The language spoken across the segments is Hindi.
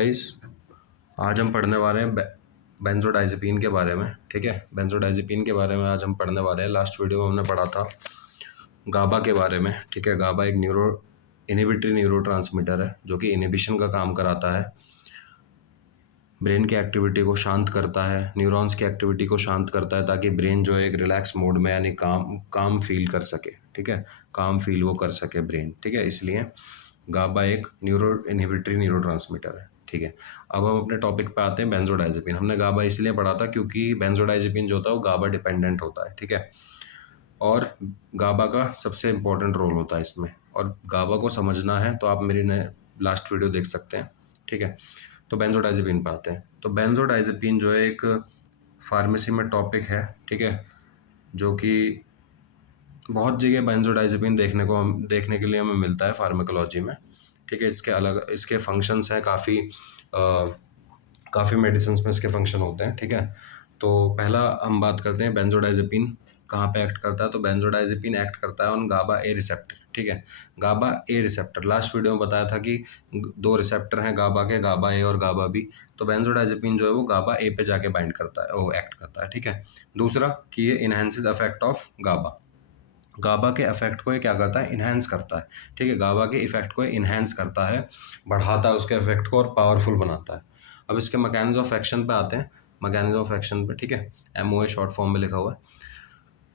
गाइस, आज हम पढ़ने वाले हैं बेंजोडाइज़ेपिन के बारे में। ठीक है, बेंजोडाइज़ेपिन के बारे में आज हम पढ़ने वाले हैं। लास्ट वीडियो में हमने पढ़ा था गाबा के बारे में। ठीक है, गाबा एक इनहिबिटरी न्यूरोट्रांसमीटर है जो कि इनहिबिशन का काम कराता है, ब्रेन की एक्टिविटी को शांत करता है, न्यूरॉन्स की एक्टिविटी को शांत करता है ताकि ब्रेन जो है एक रिलैक्स मोड में यानी काम फील कर सके। ठीक है, काम फील वो कर सके ब्रेन। ठीक है, इसलिए गाबा एक इनहिबिटरी न्यूरोट्रांसमीटर है। ठीक है, अब हम अपने टॉपिक पे आते हैं बेंजोडाइजेपिन। हमने गाबा इसलिए पढ़ा था क्योंकि बेंजोडाइजेपिन जो होता है वो गाबा डिपेंडेंट होता है। ठीक है, और गाबा का सबसे इम्पोर्टेंट रोल होता है इसमें, और गाबा को समझना है तो आप मेरी लास्ट वीडियो देख सकते हैं। ठीक है, तो बेंजोडाइजेपिन पे आते हैं। तो बेंजोडाइजेपिन जो है एक फार्मेसी में टॉपिक है। ठीक है, जो कि बहुत जगह बेंजोडाइजेपिन देखने के लिए हमें मिलता है फार्माकोलॉजी में। ठीक है, इसके फंक्शंस हैं काफ़ी मेडिसिन में इसके फंक्शन होते हैं। ठीक है, तो पहला हम बात करते हैं बेंजोडाइजेपिन कहाँ पे एक्ट करता है। तो बेंजोडाइजेपिन एक्ट करता है ऑन गाबा ए रिसेप्टर। ठीक है, गाबा ए रिसेप्टर लास्ट वीडियो में बताया था कि दो रिसेप्टर हैं गाबा के, गाबा ए और गाबा बी। तो बेंजोडाइजेपिन जो है वो गाबा ए पे जाके बाइंड करता है, वो एक्ट करता है। ठीक है, दूसरा कि ये इनहेंसेस इफेक्ट ऑफ गाबा। गाबा के इफेक्ट को ये क्या करता है, इन्हेंस करता है। ठीक है, गाबा के इफेक्ट को इन्हेंस करता है, बढ़ाता है उसके इफेक्ट को और पावरफुल बनाता है। अब इसके मैकेनिज्म ऑफ एक्शन पे आते हैं। मैकेनिज्म ऑफ एक्शन पे, ठीक है, MOA शॉर्ट फॉर्म में लिखा हुआ है।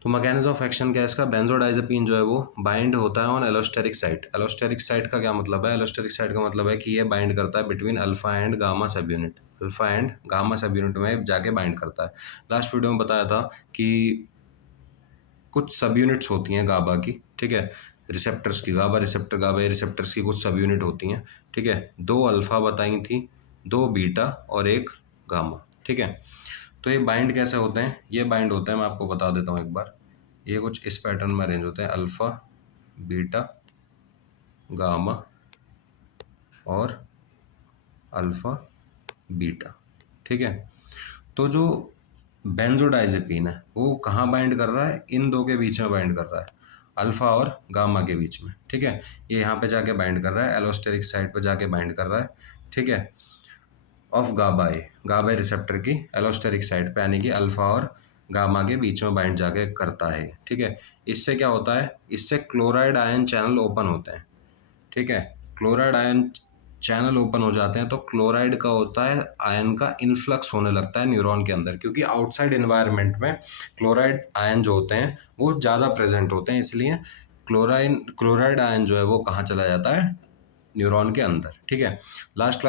तो मैकेनिज्म ऑफ एक्शन क्या है इसका, बेंजोडाइजेपिन जो है वो बाइंड होता है on allosteric site. Allosteric site का क्या मतलब है, एलोस्टेरिक साइट का मतलब है कि ये बाइंड करता है बिटवीन अल्फा एंड गामा सब यूनिट। अल्फा एंड गामा सब यूनिट में जाके बाइंड करता है। लास्ट वीडियो में बताया था कि कुछ सब यूनिट्स होती हैं गाबा की। ठीक है, रिसेप्टर्स की, गाबा ए रिसेप्टर्स की कुछ सब यूनिट होती हैं। ठीक है, 2 अल्फा बताई थी, 2 बीटा और 1 गामा। ठीक है, तो ये बाइंड कैसे होते हैं, ये बाइंड होते हैं, मैं आपको बता देता हूँ एक बार। ये कुछ इस पैटर्न में अरेंज होते हैं, अल्फा, बीटा, गामा और अल्फा, बीटा। ठीक है, तो जो बेंजोडाइजेपिन है वो कहाँ बाइंड कर रहा है, इन दो के बीच में बाइंड कर रहा है, अल्फा और गामा के बीच में। ठीक है, ये यहाँ पे जाके बाइंड कर रहा है, एलोस्टेरिक साइट पे जाके बाइंड कर रहा है। ठीक है, ऑफ गाबा ए रिसेप्टर की एलोस्टेरिक साइट पे, यानी कि अल्फा और गामा के बीच में बाइंड जाके करता है। ठीक है, इससे क्या होता है, इससे क्लोराइड आयन चैनल ओपन होते हैं। ठीक है, क्लोराइड आयन चैनल ओपन हो जाते हैं तो क्लोराइड का होता है आयन का इन्फ्लक्स होने लगता है न्यूरॉन के अंदर, क्योंकि आउटसाइड एनवायरनमेंट में क्लोराइड आयन जो होते हैं वो ज़्यादा प्रेजेंट होते हैं, इसलिए क्लोराइड आयन जो है वो कहाँ चला जाता है, न्यूरॉन के अंदर। ठीक है, लास्ट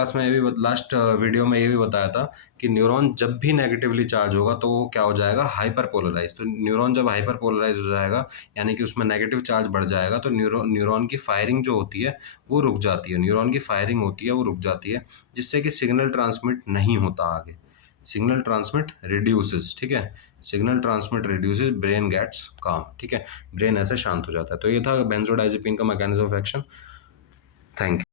वीडियो में ये भी बताया था कि न्यूरॉन जब भी नेगेटिवली चार्ज होगा तो वो क्या हो जाएगा, हाइपर पोलराइज। तो न्यूरॉन जब हाइपर पोलराइज हो जाएगा यानी कि उसमें नेगेटिव चार्ज बढ़ जाएगा तो न्यूरॉन की फायरिंग जो होती है वो रुक जाती है, न्यूरॉन की फायरिंग होती है वो रुक जाती है, जिससे कि सिग्नल ट्रांसमिट नहीं होता आगे, सिग्नल ट्रांसमिट रिड्यूसेस। ठीक है, signal transmit reduces, brain gets काम। ठीक है, ब्रेन ऐसे शांत हो जाता है। तो ये था बेंजोडाइजेपिन का mechanism of action. Thank you.